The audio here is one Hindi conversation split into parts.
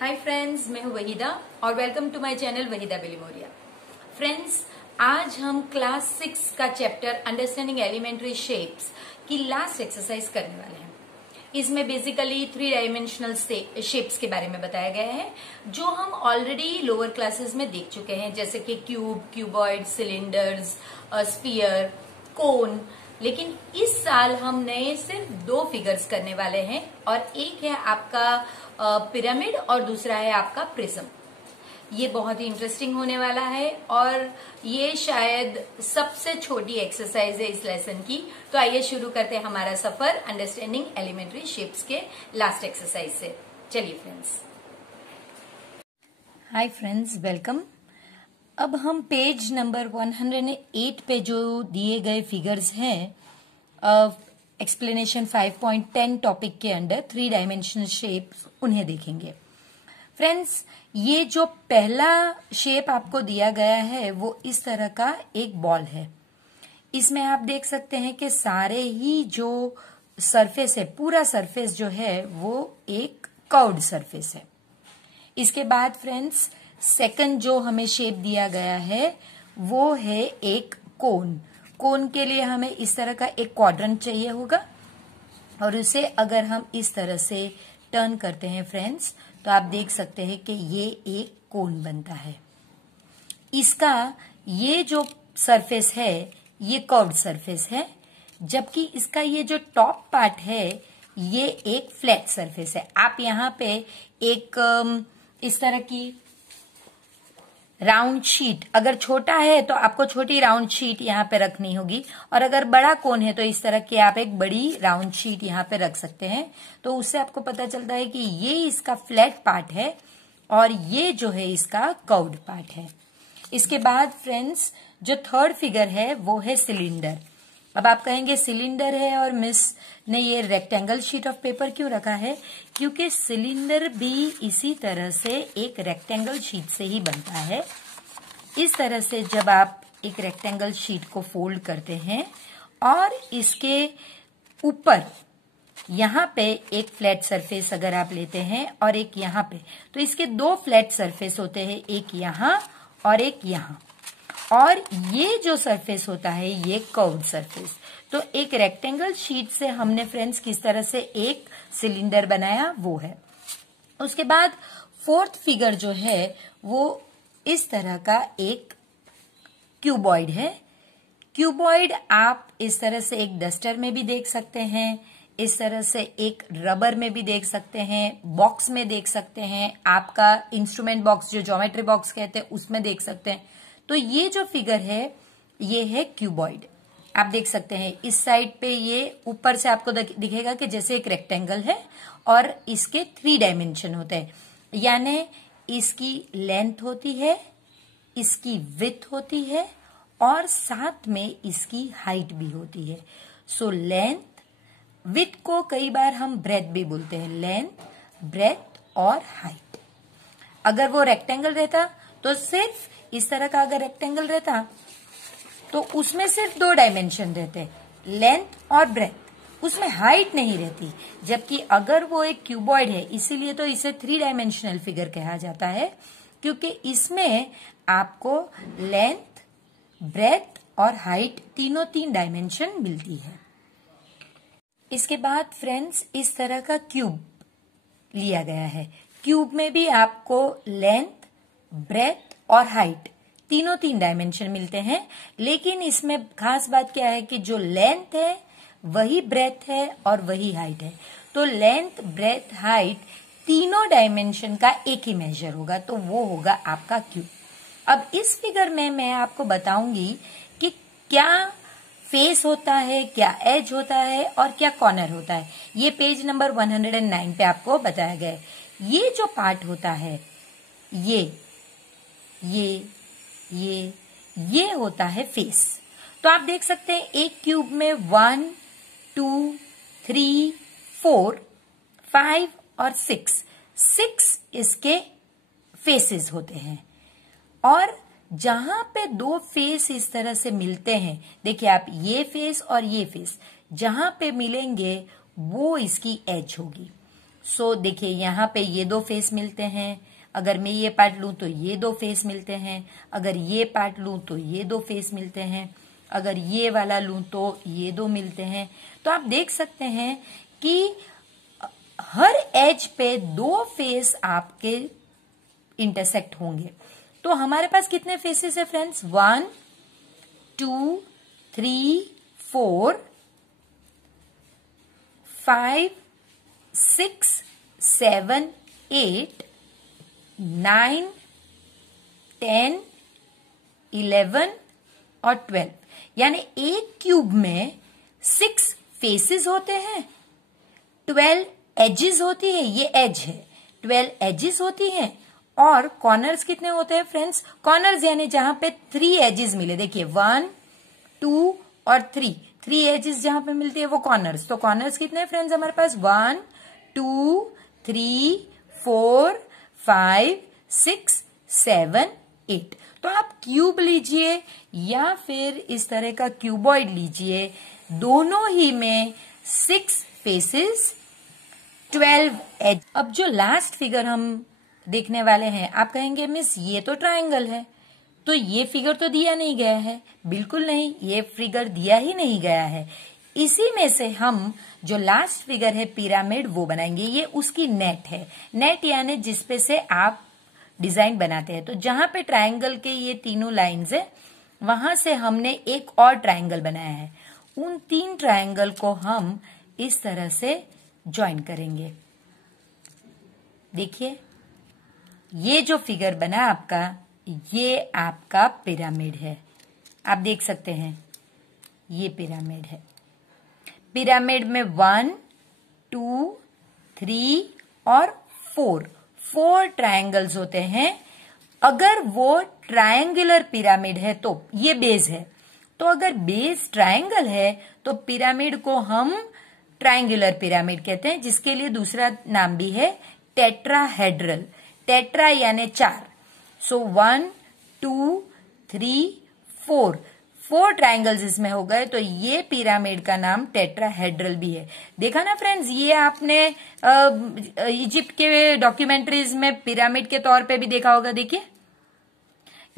हाय फ्रेंड्स, मैं हूं वहीदा और welcome to my channel Waheeda Bilimoria. Friends, आज हम क्लास 6 का चैप्टर अंडरस्टैंडिंग एलिमेंट्री शेप्स की लास्ट एक्सरसाइज करने वाले हैं। इसमें बेसिकली 3 डायमेंशनल शेप्स के बारे में बताया गया है जो हम ऑलरेडी लोअर क्लासेस में देख चुके हैं, जैसे कि क्यूब, क्यूबॉइड, सिलेंडर्स, स्फीयर, कोन। लेकिन इस साल हम नए सिर्फ 2 फिगर्स करने वाले हैं और एक है आपका पिरामिड और दूसरा है आपका प्रिज्म। ये बहुत ही इंटरेस्टिंग होने वाला है और ये शायद सबसे छोटी एक्सरसाइज है इस लेसन की। तो आइए शुरू करते हैं हमारा सफर अंडरस्टैंडिंग एलिमेंट्री शेप्स के लास्ट एक्सरसाइज से। चलिए फ्रेंड्स। Hi friends, welcome. अब हम पेज नंबर 108 पे जो दिए गए फिगर्स हैं एक्सप्लेनेशन 5.10 टॉपिक के अंडर 3 डायमेंशनल शेप्स, उन्हें देखेंगे। फ्रेंड्स, ये जो पहला शेप आपको दिया गया है वो इस तरह का एक बॉल है। इसमें आप देख सकते हैं कि सारे ही जो सरफेस है, पूरा सरफेस जो है वो एक कर्व्ड सरफेस है। इसके बाद फ्रेंड्स, सेकंड जो हमें शेप दिया गया है वो है एक कोन। कोन के लिए हमें इस तरह का एक क्वाड्रेंट चाहिए होगा और उसे अगर हम इस तरह से टर्न करते हैं फ्रेंड्स, तो आप देख सकते हैं कि ये एक कोन बनता है। इसका ये जो सरफेस है ये कर्व्ड सरफेस है, जबकि इसका ये जो टॉप पार्ट है ये एक फ्लैट सरफेस है। आप यहाँ पे एक इस तरह की राउंड शीट, अगर छोटा है तो आपको छोटी राउंड शीट यहाँ पे रखनी होगी और अगर बड़ा कोन है तो इस तरह की आप एक बड़ी राउंड शीट यहाँ पे रख सकते हैं। तो उससे आपको पता चलता है कि ये इसका फ्लैट पार्ट है और ये जो है इसका कर्व्ड पार्ट है। इसके बाद फ्रेंड्स, जो थर्ड फिगर है वो है सिलेंडर। अब आप कहेंगे सिलेंडर है और मिस ने ये रेक्टेंगल शीट ऑफ पेपर क्यों रखा है? क्योंकि सिलेंडर भी इसी तरह से एक रेक्टेंगल शीट से ही बनता है। इस तरह से जब आप एक रेक्टेंगल शीट को फोल्ड करते हैं और इसके ऊपर यहाँ पे एक फ्लैट सरफेस अगर आप लेते हैं और एक यहाँ पे, तो इसके 2 फ्लैट सरफेस होते हैं, एक यहाँ और एक यहाँ। और ये जो सरफेस होता है ये कर्व्ड सरफेस। तो एक रेक्टेंगल शीट से हमने फ्रेंड्स किस तरह से एक सिलेंडर बनाया वो है। उसके बाद फोर्थ फिगर जो है वो इस तरह का एक क्यूबॉइड है। क्यूबॉइड आप इस तरह से एक डस्टर में भी देख सकते हैं, इस तरह से एक रबर में भी देख सकते हैं, बॉक्स में देख सकते हैं, आपका इंस्ट्रूमेंट बॉक्स जो ज्योमेट्री बॉक्स कहते हैं उसमें देख सकते हैं। तो ये जो फिगर है ये है क्यूबॉइड। आप देख सकते हैं इस साइड पे ये ऊपर से आपको दिखेगा कि जैसे एक रेक्टेंगल है और इसके 3 डायमेंशन होते हैं, यानी इसकी लेंथ होती है, इसकी विड्थ होती है और साथ में इसकी हाइट भी होती है। सो लेंथ, विड्थ को कई बार हम ब्रेथ भी बोलते हैं, लेंथ, ब्रेथ और हाइट। अगर वो रेक्टेंगल रहता तो सिर्फ इस तरह का अगर रेक्टेंगल रहता तो उसमें सिर्फ 2 डायमेंशन रहते, लेंथ और ब्रेथ, उसमें हाइट नहीं रहती। जबकि अगर वो एक क्यूबॉइड है, इसीलिए तो इसे 3 डायमेंशनल फिगर कहा जाता है, क्योंकि इसमें आपको लेंथ, ब्रेथ और हाइट तीनों 3 डायमेंशन मिलती है। इसके बाद फ्रेंड्स, इस तरह का क्यूब लिया गया है। क्यूब में भी आपको लेंथ, ब्रेथ और हाइट तीनों 3 डायमेंशन मिलते हैं, लेकिन इसमें खास बात क्या है कि जो लेंथ है वही ब्रेथ है और वही हाइट है। तो लेंथ, ब्रेथ, हाइट तीनों डायमेंशन का एक ही मेजर होगा, तो वो होगा आपका क्यूब। अब इस फिगर में मैं आपको बताऊंगी कि क्या फेस होता है, क्या एज होता है और क्या कॉर्नर होता है। ये पेज नंबर 109 पे आपको बताया गया है। ये जो पार्ट होता है ये होता है फेस। तो आप देख सकते हैं एक क्यूब में 1, 2, 3, 4, 5 और 6 इसके फेसेस होते हैं। और जहां पे 2 फेस इस तरह से मिलते हैं, देखिए आप, ये फेस और ये फेस जहां पे मिलेंगे वो इसकी एज होगी। सो देखिए यहाँ पे ये दो फेस मिलते हैं, अगर मैं ये पार्ट लूं तो ये दो फेस मिलते हैं, अगर ये पार्ट लूं तो ये दो फेस मिलते हैं, अगर ये वाला लूं तो ये दो मिलते हैं। तो आप देख सकते हैं कि हर एज पे दो फेस आपके इंटरसेक्ट होंगे। तो हमारे पास कितने फेसेस है फ्रेंड्स? 1 2 3 4 5 6 7 8 9 10 11 और 12, यानी एक क्यूब में 6 फेसेस होते हैं, 12 एजेस होती है, ये एज है, 12 एजेस होती हैं, और कॉर्नर्स कितने होते हैं फ्रेंड्स? कॉर्नर्स यानी जहां पे 3 एजेस मिले, देखिए 1 2 और 3 एजेस जहां पे मिलती है वो कॉर्नर्स। तो कॉर्नर्स कितने हैं फ्रेंड्स हमारे पास? 1 2 3 4 5 6 7 8। तो आप क्यूब लीजिए या फिर इस तरह का क्यूबॉइड लीजिए, दोनों ही में 6 फेसेस 12 एज। अब जो लास्ट फिगर हम देखने वाले हैं, आप कहेंगे मिस ये तो ट्रायंगल है, तो ये फिगर तो दिया नहीं गया है। बिल्कुल नहीं, ये फिगर दिया ही नहीं गया है। इसी में से हम जो लास्ट फिगर है पिरामिड वो बनाएंगे। ये उसकी नेट है, नेट यानी जिसपे से आप डिजाइन बनाते हैं। तो जहां पे ट्रायंगल के ये तीनों लाइंस है, वहां से हमने एक और ट्रायंगल बनाया है। उन 3 ट्रायंगल को हम इस तरह से ज्वाइन करेंगे। देखिए ये जो फिगर बना आपका, ये आपका पिरामिड है। आप देख सकते हैं ये पिरामिड है। पिरामिड में 1 2 3 और 4 ट्रायंगल्स होते हैं। अगर वो ट्रायंगुलर पिरामिड है तो ये बेस है, तो अगर बेस ट्रायंगल है तो पिरामिड को हम ट्रायंगुलर पिरामिड कहते हैं, जिसके लिए दूसरा नाम भी है टेट्राहेड्रल। टेट्रा यानी 4। सो 1 2 3 4 ट्रायंगल्स इसमें हो गए, तो ये पिरामिड का नाम टेट्राहेड्रल भी है। देखा ना फ्रेंड्स, ये आपने इजिप्ट के डॉक्यूमेंट्रीज में पिरामिड के तौर पे भी देखा होगा। देखिए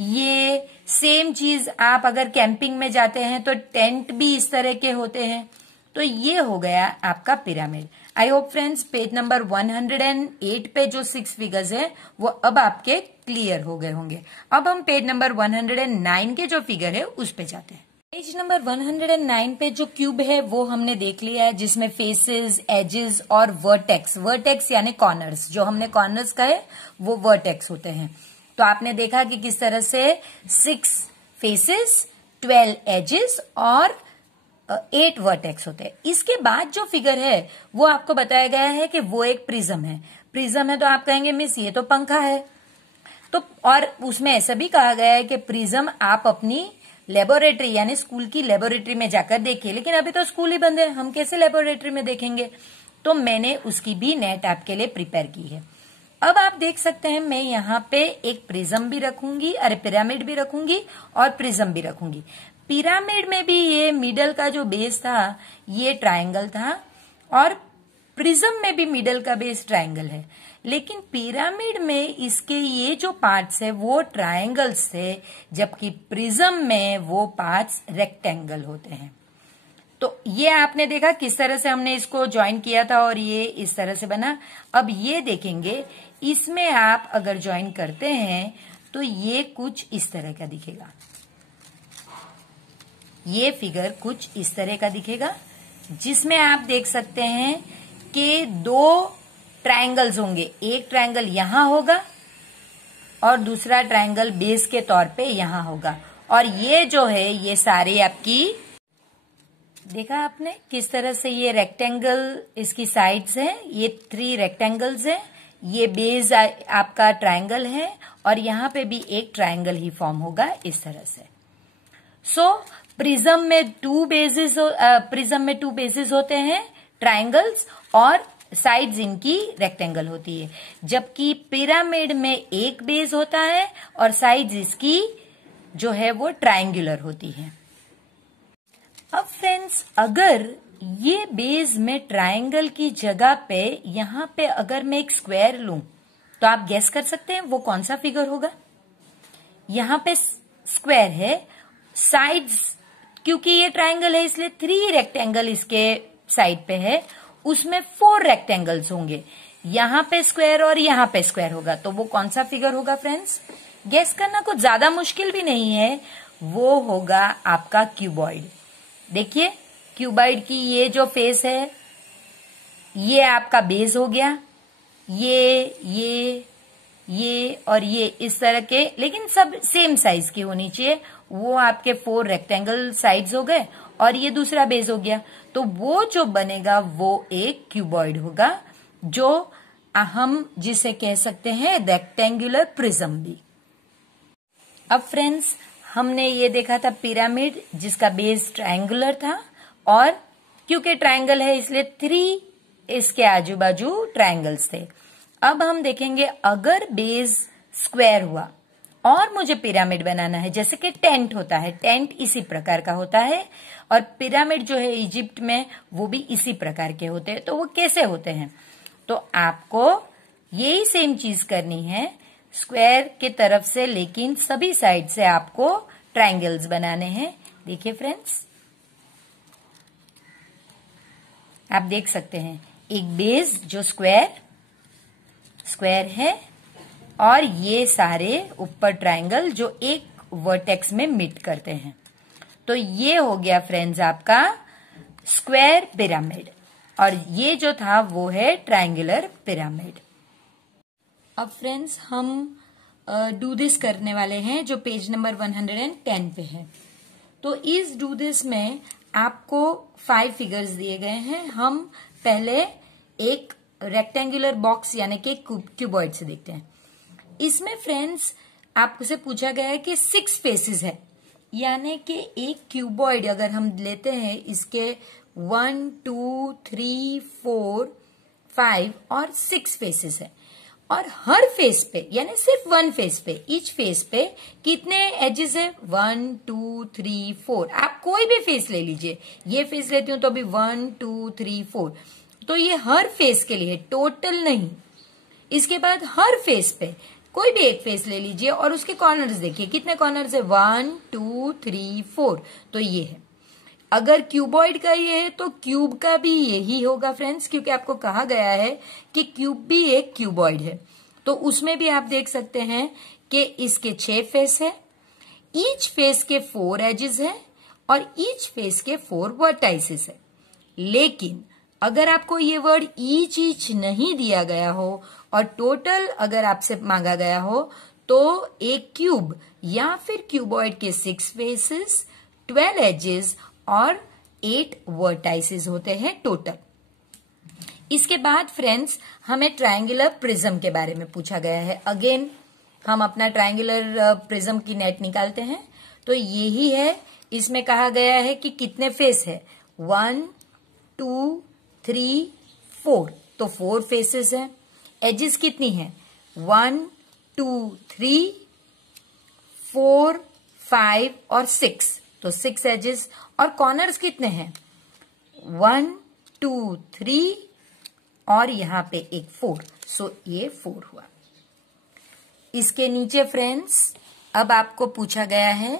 ये सेम चीज आप अगर कैंपिंग में जाते हैं तो टेंट भी इस तरह के होते हैं। तो ये हो गया आपका pyramid. I hope friends page number 108 पे जो 6 फिगर्स है वो अब आपके क्लियर हो गए होंगे। अब हम पेज नंबर 109 के जो फिगर है उस पे जाते हैं। पेज नंबर 109 पे जो क्यूब है वो हमने देख लिया है, जिसमें फेसेस, एजेस और वर्टेक्स यानी कॉर्नर्स, जो हमने कॉर्नर्स कहे वो वर्टेक्स होते हैं। तो आपने देखा कि किस तरह से 6 फेसेस 12 एजेस और 8 वर्टेक्स होते हैं। इसके बाद जो फिगर है वो आपको बताया गया है कि वो एक प्रिज्म है। प्रिज्म है तो आप कहेंगे मिस ये तो पंखा है, तो और उसमें ऐसा भी कहा गया है कि प्रिज्म आप अपनी लेबोरेटरी यानी स्कूल की लेबोरेटरी में जाकर देखिए, लेकिन अभी तो स्कूल ही बंद है, हम कैसे लेबोरेटरी में देखेंगे। तो मैंने उसकी भी नेट आपके लिए प्रिपेयर की है। अब आप देख सकते हैं मैं यहाँ पे एक प्रिज्म भी रखूंगी, अरे पिरामिड भी रखूंगी और प्रिज्म भी रखूंगी। पिरामिड में भी ये मिडल का जो बेस था ये ट्रायंगल था, और प्रिज्म में भी मिडल का बेस ट्रायंगल है, लेकिन पिरामिड में इसके ये जो पार्ट्स है वो ट्रायंगल्स थे, जबकि प्रिज्म में वो पार्ट्स रेक्टेंगल होते हैं। तो ये आपने देखा किस तरह से हमने इसको ज्वाइन किया था और ये इस तरह से बना। अब ये देखेंगे इसमें आप अगर ज्वाइन करते हैं तो ये कुछ इस तरह का दिखेगा। ये फिगर कुछ इस तरह का दिखेगा, जिसमें आप देख सकते हैं कि 2 ट्रायंगल्स होंगे। एक ट्रायंगल यहां होगा और दूसरा ट्रायंगल बेस के तौर पे यहां होगा, और ये जो है ये सारे आपकी, देखा आपने किस तरह से ये रेक्टेंगल इसकी साइड्स हैं, ये 3 रेक्टेंगल्स हैं, ये बेस आपका ट्रायंगल है, और यहां पे भी एक ट्रायंगल ही फॉर्म होगा इस तरह से। सो प्रिज्म में 2 बेसिस होते हैं ट्रायंगल्स, और साइड्स इनकी रेक्टेंगल होती है, जबकि पिरामिड में एक बेस होता है और साइड्स इसकी जो है वो ट्रायंगुलर होती है। अब फ्रेंड्स अगर ये बेस में ट्रायंगल की जगह पे यहाँ पे अगर मैं एक स्क्वायर लूं तो आप गेस कर सकते हैं वो कौन सा फिगर होगा। यहाँ पे स्क्वायर है, साइड्स क्योंकि ये ट्रायंगल है इसलिए 3 रेक्टेंगल इसके साइड पे है, उसमें 4 रेक्टेंगल्स होंगे। यहाँ पे स्क्वायर और यहाँ पे स्क्वायर होगा तो वो कौन सा फिगर होगा फ्रेंड्स? गेस करना कुछ ज्यादा मुश्किल भी नहीं है, वो होगा आपका क्यूबॉइड। देखिए क्यूबॉइड की ये जो फेस है ये आपका बेस हो गया, ये और ये इस तरह के, लेकिन सब सेम साइज की होनी चाहिए। वो आपके 4 रेक्टेंगल साइड्स हो गए और ये दूसरा बेस हो गया, तो वो जो बनेगा वो एक क्यूबॉइड होगा, जो हम जिसे कह सकते हैं रेक्टेंगुलर प्रिज्म भी। अब फ्रेंड्स हमने ये देखा था पिरामिड जिसका बेस ट्रायंगुलर था, और क्योंकि ट्रायंगल है इसलिए 3 इसके आजू बाजू ट्रायंगल्स थे। अब हम देखेंगे अगर बेस स्क्वायर हुआ और मुझे पिरामिड बनाना है, जैसे कि टेंट होता है, टेंट इसी प्रकार का होता है, और पिरामिड जो है इजिप्ट में वो भी इसी प्रकार के होते हैं। तो वो कैसे होते हैं? तो आपको यही सेम चीज करनी है स्क्वायर के तरफ से, लेकिन सभी साइड से आपको ट्रायंगल्स बनाने हैं। देखिए फ्रेंड्स, आप देख सकते हैं एक बेस जो स्क्वायर है और ये सारे ऊपर ट्रायंगल जो एक वर्टेक्स में मीट करते हैं। तो ये हो गया फ्रेंड्स आपका स्क्वायर पिरामिड, और ये जो था वो है ट्रायंगुलर पिरामिड। अब फ्रेंड्स हम डू दिस करने वाले हैं जो पेज नंबर 110 पे है। तो इस डू दिस में आपको 5 फिगर्स दिए गए हैं। हम पहले एक रेक्टेंगुलर बॉक्स यानी कि क्यूबॉइड से देखते हैं। इसमें फ्रेंड्स आपसे पूछा गया है कि 6 फेसेस है, यानी कि एक क्यूबॉइड अगर हम लेते हैं इसके 1 2 3 4 5 और 6 फेसेस है, और हर फेस पे यानी सिर्फ 1 फेस पे, ईच फेस पे कितने एजेस है? 1 2 3 4। आप कोई भी फेस ले लीजिए, ये फेस लेती हूं तो अभी 1 2 3 4, तो ये हर फेस के लिए, टोटल नहीं। इसके बाद हर फेस पे कोई भी एक फेस ले लीजिए और उसके कॉर्नर्स देखिए, कितने कॉर्नर्स है? 1 2 3 4, तो ये है। अगर क्यूबॉइड का ये है तो क्यूब का भी यही होगा फ्रेंड्स, क्योंकि आपको कहा गया है कि क्यूब भी एक क्यूबॉइड है। तो उसमें भी आप देख सकते हैं कि इसके 6 फेस है, ईच फेस के 4 एजेस है और ईच फेस के 4 वर्टाइसेस है। लेकिन अगर आपको ये वर्ड ईच नहीं दिया गया हो और टोटल अगर आपसे मांगा गया हो, तो एक क्यूब या फिर क्यूबॉइड के 6 फेसेस, 12 एजेस और 8 वर्टाइसेस होते हैं टोटल। इसके बाद फ्रेंड्स हमें ट्रायंगुलर प्रिज्म के बारे में पूछा गया है। अगेन हम अपना ट्रायंगुलर प्रिज्म की नेट निकालते हैं, तो यही है। इसमें कहा गया है कि कितने फेस है? 1 2 3 4, तो 4 फेसेस है। एजेस कितनी है? 1 2 3 4 5 और 6, तो 6 एजेस। और कॉर्नर्स कितने हैं? 1 2 3 और यहां पे एक 4, सो ये 4 हुआ। इसके नीचे फ्रेंड्स अब आपको पूछा गया है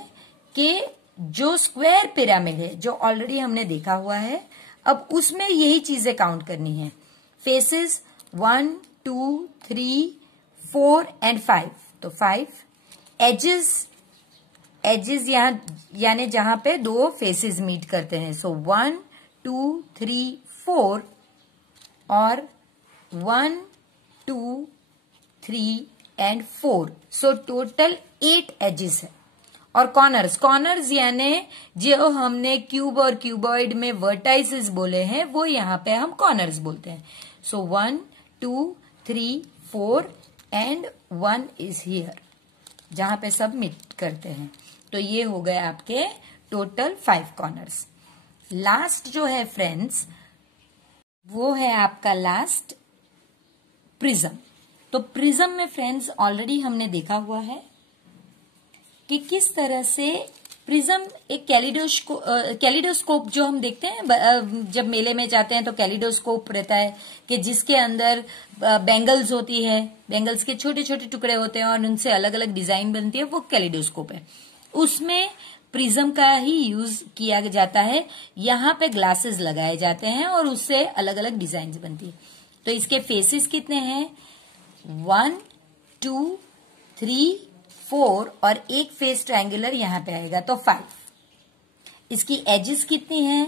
कि जो स्क्वायर पिरामिड है जो ऑलरेडी हमने देखा हुआ है, अब उसमें यही चीजें काउंट करनी है। फेसेस 1 2 3 4 एंड 5, तो 5 एजेस यहां यानी जहां पे 2 फेसेस मीट करते हैं, सो 1 2 3 4 और 1 2 3 एंड 4, सो टोटल 8 एजेस है। और कॉर्नर्स यानी जो हमने क्यूब और क्यूबॉइड में वर्टाइसेस बोले हैं वो यहाँ पे हम कॉर्नर्स बोलते हैं। सो 1 2 3 4 एंड 1 इज हियर, जहां पे सब मीट करते हैं। तो ये हो गए आपके टोटल 5 कॉर्नर्स। लास्ट जो है फ्रेंड्स वो है आपका लास्ट प्रिज्म। तो प्रिज्म में फ्रेंड्स ऑलरेडी हमने देखा हुआ है कि किस तरह से प्रिज्म एक कैलिडोस्कोप जो हम देखते हैं जब मेले में जाते हैं तो कैलिडोस्कोप रहता है कि जिसके अंदर बैंगल्स होती है, बैंगल्स के छोटे छोटे टुकड़े होते हैं और उनसे अलग अलग डिजाइन बनती है, वो कैलिडोस्कोप है। उसमें प्रिज्म का ही यूज किया जाता है। यहाँ पे ग्लासेस लगाए जाते हैं और उससे अलग अलग डिजाइन बनती है। तो इसके फेसेस कितने हैं? 1 2 3 4 और एक फेस ट्रायंगुलर यहाँ पे आएगा तो 5। इसकी एजेस कितनी हैं?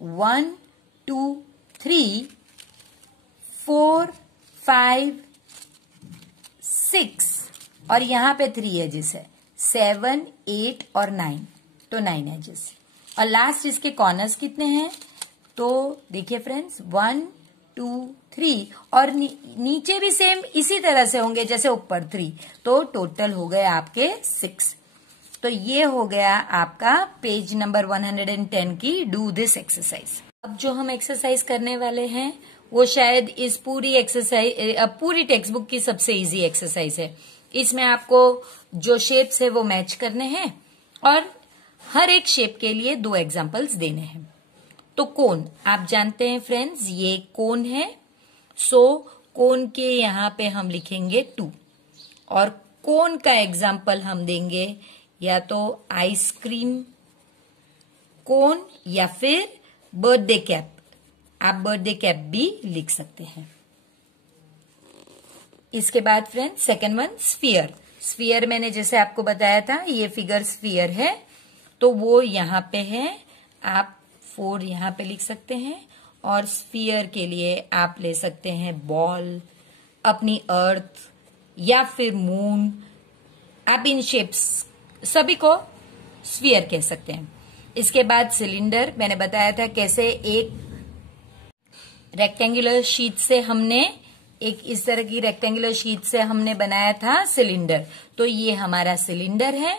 1 2 3 4 5 6 और यहाँ पे 3 एजेस है, 7 8 और 9, तो 9 एजेस। और लास्ट इसके कॉर्नर्स कितने हैं? तो देखिए फ्रेंड्स 1 2 3 और नीचे भी सेम इसी तरह से होंगे जैसे ऊपर 3, तो टोटल हो गए आपके 6। तो ये हो गया आपका पेज नंबर 110 की डू दिस एक्सरसाइज। अब जो हम एक्सरसाइज करने वाले हैं वो शायद इस पूरी एक्सरसाइज पूरी टेक्स्ट बुक की सबसे इजी एक्सरसाइज है। इसमें आपको जो शेप्स है वो मैच करने हैं और हर एक शेप के लिए 2 एग्जांपल्स देने हैं। तो कोन आप जानते हैं फ्रेंड्स, ये कोन है। सो कोन के यहाँ पे हम लिखेंगे 2 और कोन का एग्जाम्पल हम देंगे या तो आइसक्रीम कोन या फिर बर्थडे कैप। आप बर्थडे कैप भी लिख सकते हैं। इसके बाद friends second one sphere. Sphere मैंने जैसे आपको बताया था ये फिगर स्फीयर है, तो वो यहाँ पे है। आप 4 यहाँ पे लिख सकते हैं और स्फीयर के लिए आप ले सकते हैं बॉल, अपनी अर्थ या फिर मून। आप इन शेप्स सभी को स्फीयर कह सकते हैं। इसके बाद सिलेंडर, मैंने बताया था कैसे एक रेक्टेंगुलर शीट से हमने एक इस तरह की रेक्टेंगुलर शीट से हमने बनाया था सिलेंडर, तो ये हमारा सिलेंडर है।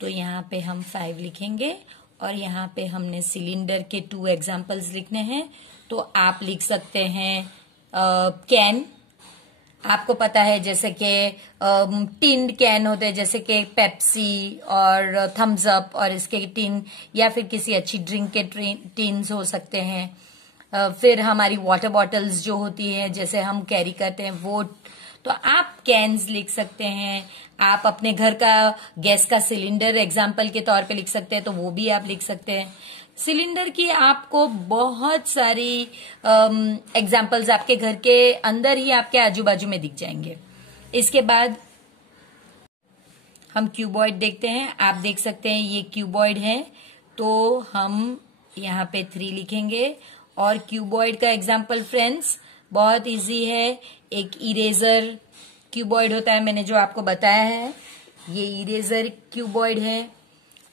तो यहाँ पे हम 5 लिखेंगे और यहाँ पे हमने सिलेंडर के 2 एग्जाम्पल्स लिखने हैं। तो आप लिख सकते हैं कैन, आपको पता है जैसे कि टिन्ड कैन होते हैं जैसे कि पेप्सी और थम्स अप और इसके टिन, या फिर किसी अच्छी ड्रिंक के टिन्स हो सकते हैं। फिर हमारी वाटर बॉटल्स जो होती है जैसे हम कैरी करते हैं वो, तो आप कैन्स लिख सकते हैं। आप अपने घर का गैस का सिलेंडर एग्जाम्पल के तौर पे लिख सकते हैं, तो वो भी आप लिख सकते हैं। सिलेंडर की आपको बहुत सारी एग्जाम्पल्स आपके घर के अंदर ही आपके आजू बाजू में दिख जाएंगे। इसके बाद हम क्यूबॉइड देखते हैं। आप देख सकते हैं ये क्यूबॉइड है, तो हम यहाँ पे 3 लिखेंगे। और क्यूबॉइड का एग्जाम्पल फ्रेंड्स बहुत इजी है। एक इरेजर क्यूबॉइड होता है, मैंने जो आपको बताया है, ये इरेजर क्यूबॉइड है।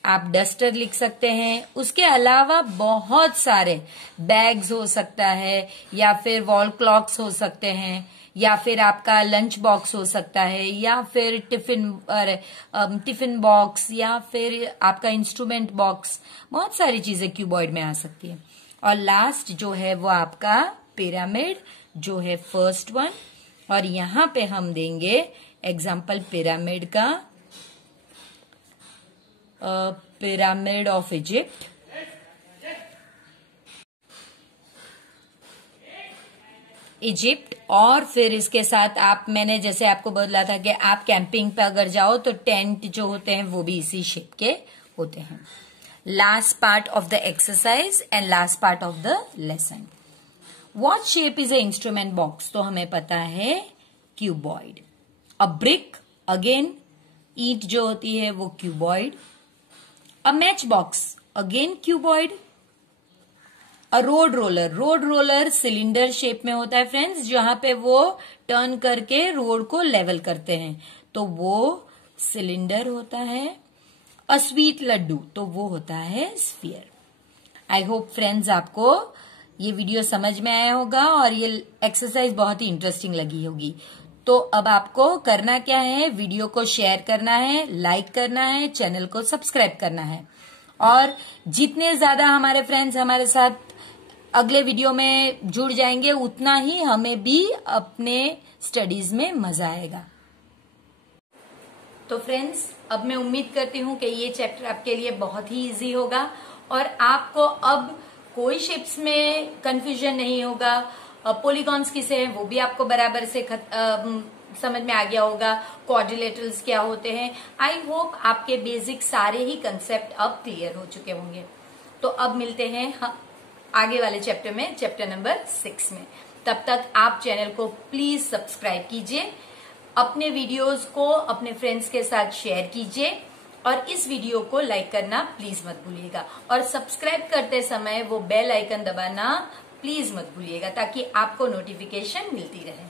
आप डस्टर लिख सकते हैं। उसके अलावा बहुत सारे बैग्स हो सकता है, या फिर वॉल क्लॉक्स हो सकते हैं, या फिर आपका लंच बॉक्स हो सकता है, या फिर टिफिन बॉक्स, या फिर आपका इंस्ट्रूमेंट बॉक्स। बहुत सारी चीजें क्यूबॉइड में आ सकती है। और लास्ट जो है वो आपका पिरामिड जो है फर्स्ट वन, और यहां पे हम देंगे एग्जाम्पल पिरामिड का, पिरामिड ऑफ इजिप्ट। इजिप्ट और फिर इसके साथ आप, मैंने जैसे आपको बोला था कि आप कैंपिंग पे अगर जाओ तो टेंट जो होते हैं वो भी इसी शेप के होते हैं। Last part of the exercise and last part of the lesson. What shape is a instrument box? तो हमें पता है क्यूबॉइड। अ ब्रिक, अगेन ईंट जो होती है वो cuboid. A match box, again cuboid. A road roller, road roller cylinder shape में होता है फ्रेंड्स, जहां पे वो टर्न करके रोड को लेवल करते हैं, तो वो सिलेंडर होता है। अ स्वीट लड्डू, तो वो होता है स्फीयर। आई होप फ्रेंड्स आपको ये वीडियो समझ में आया होगा और ये एक्सरसाइज बहुत ही इंटरेस्टिंग लगी होगी। तो अब आपको करना क्या है, वीडियो को शेयर करना है, लाइक करना है, चैनल को सब्सक्राइब करना है, और जितने ज्यादा हमारे फ्रेंड्स हमारे साथ अगले वीडियो में जुड़ जाएंगे उतना ही हमें भी अपने स्टडीज में मजा आएगा। तो फ्रेंड्स, अब मैं उम्मीद करती हूँ कि ये चैप्टर आपके लिए बहुत ही इजी होगा और आपको अब कोई शेप्स में कंफ्यूजन नहीं होगा। पॉलीगॉन्स किसे हैं वो भी आपको बराबर से समझ में आ गया होगा। क्वाड्रिलेटरल्स क्या होते हैं। आई होप आपके बेसिक सारे ही कंसेप्ट अब क्लियर हो चुके होंगे। तो अब मिलते हैं आगे वाले चैप्टर में, चैप्टर नंबर 6 में। तब तक आप चैनल को प्लीज सब्सक्राइब कीजिए, अपने वीडियोस को अपने फ्रेंड्स के साथ शेयर कीजिए और इस वीडियो को लाइक करना प्लीज मत भूलिएगा और सब्सक्राइब करते समय वो बेल आइकन दबाना प्लीज मत भूलिएगा ताकि आपको नोटिफिकेशन मिलती रहे।